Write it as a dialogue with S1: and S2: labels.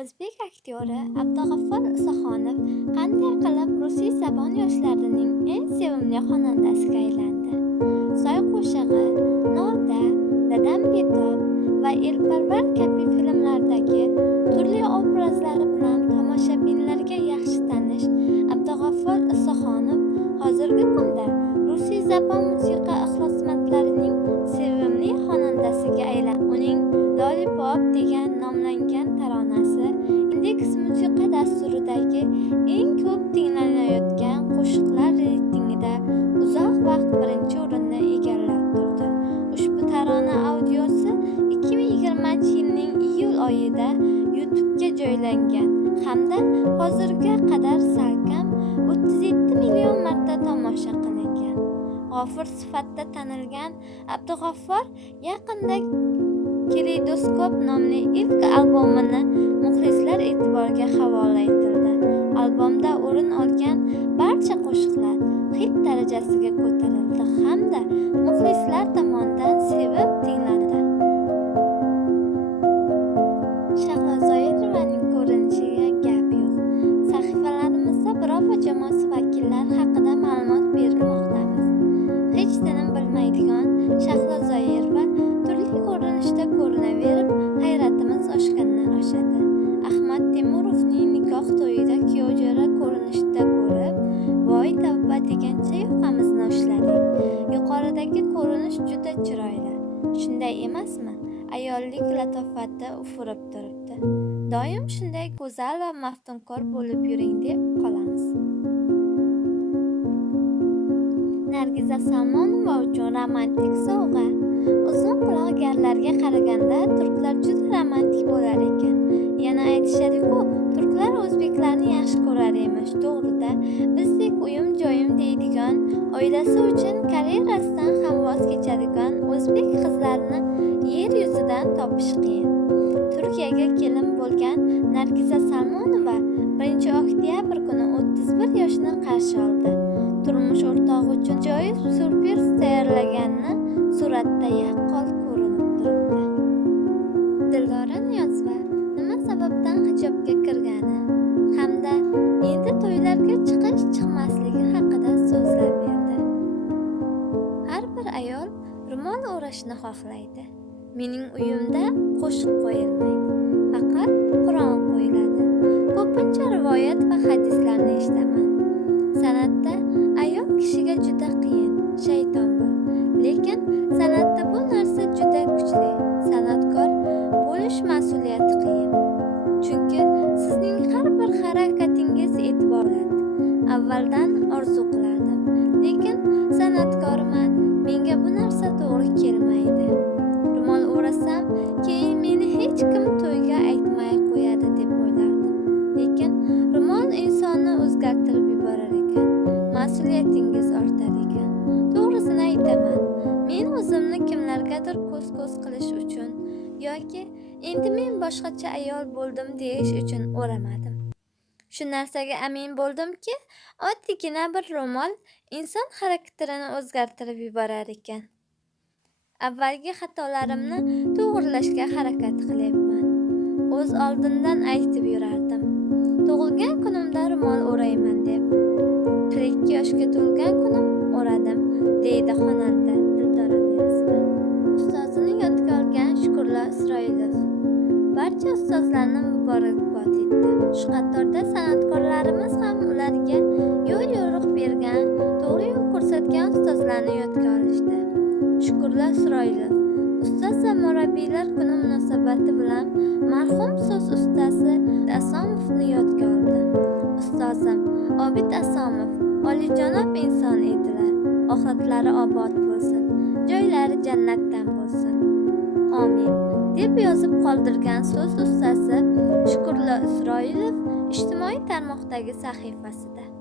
S1: O'zbek aktyori Abdug'affor Isaxonov qanday qilib rusiyzabon yoshlarining eng sevimli xonandasiga aylandi? Soy qo'shig'i, Novda, Dadam betob va Elparvar kabi filmlardagi turli obrazlari bilan tomoshabinlarga yaxshi tanish Abdug'affor Isaxonov hozirgi kunda rusiyzabon musiqa ixlosmandlarining sevimli xonandasiga aylandi. Uning Lollipop degan nomlangan taronasi Index musiqa dasturidagi eng ko'p tinglanayotgan qo'shiqlar reytingida uzoq vaqt birinchi o'rinni egallab turdi. Ushbu tarona audiosi 2020-yilning iyul oyida YouTube'ga joylangan hamda hozirga qadar salkam 37 million marta tomosha qilingan. G'ofur sifatida tanilgan Abdug'affor yaqinda Kaleidoskop nomli ilk albomini muxlislar e'tiboriga havola etildi. Albomda o'rin olgan barcha qo'shiqlar hit darajasiga ko'tarildi hamda muxlislar tomonidan ko'rinish juda chiroyli, shunday emasmi? Ayollik latofati ufurib turibdi. Doim shunday go'zal va maftunkor bo'lib yuring deb qolamiz. Nargiza Salmonova uchun romantik sovg'a. Uzun quloq garlarga qaraganda turklar juda romantik bo'lar ekan. Yana aytishadiku turklar o'zbeklarni yaxshi ko'rar emish. to'g'rida biz oilasi uchun karyerasidan ham voz kechadigan o'zbek qizlarini yer yuzidan topish qiyin. Turkiyaga kelin bo'lgan Nargiza Salmonova 1-oktyabr kuni 31 yoshni qarshi oldi. Turmush o'rtog'i uchun joyi so'rashni xohlaydi. Mening uyimda qo'shiq qo'yilmaydi, faqat Qur'on qo'yiladi. Ko'pincha rivoyat va hadislarni eshitaman. San'atda ayol kishiga juda qiyin, shayton bor Lekin san'atda bu narsa juda kuchli. San'atkor bo'lish mas'uliyati qiyin. Chunki sizning har bir harakatingiz e'tiborlanadi. Avvaldan o'zgartirib yuborar ekan, mas'uliyatingiz ortar ekan. To'g'risini aytaman, men o'zimni kimlargadir ko'z-ko'z qilish uchun yoki endi men boshqacha ayol bo'ldim deyish uchun o'ramadim. Shu narsaga amin bo'ldimki, oddiygina bir ro'mol inson xarakterini o'zgartirib yuborar ekan. Avvalgi xatolarimni to'g'irlashga harakat qilyapman. O'z oldimdan aytib yurardim. Tug'ilgan kunimda ro'mol o'rayman deb. 42 yoshga to'lgan kunim o'radim, deydi xonanda Dildora Niyozova. Ustozini yodga olgan Shukurlo Isroilov barcha ustozlarni muborakbod etdi. Shu qatorda san'atkorlarimiz ham ularga yo'l yo'riq bergan, to'g'ri yo'l ko'rsatgan ustozlarni yodga olishdi. Shukurlo Isroilov Ustoz va murabbiylar kuni munosabati bilan marhum so'z ustasi Asomovni yodga oldi. Ustozim Obid Asomov olijanob inson edilar. Oxiratlari obod bo'lsin, joylari jannatdan bo'lsin. omin deb yozib qoldirgan so'z ustasi Shukurlo Isroilov ijtimoiy tarmoqdagi sahifasida.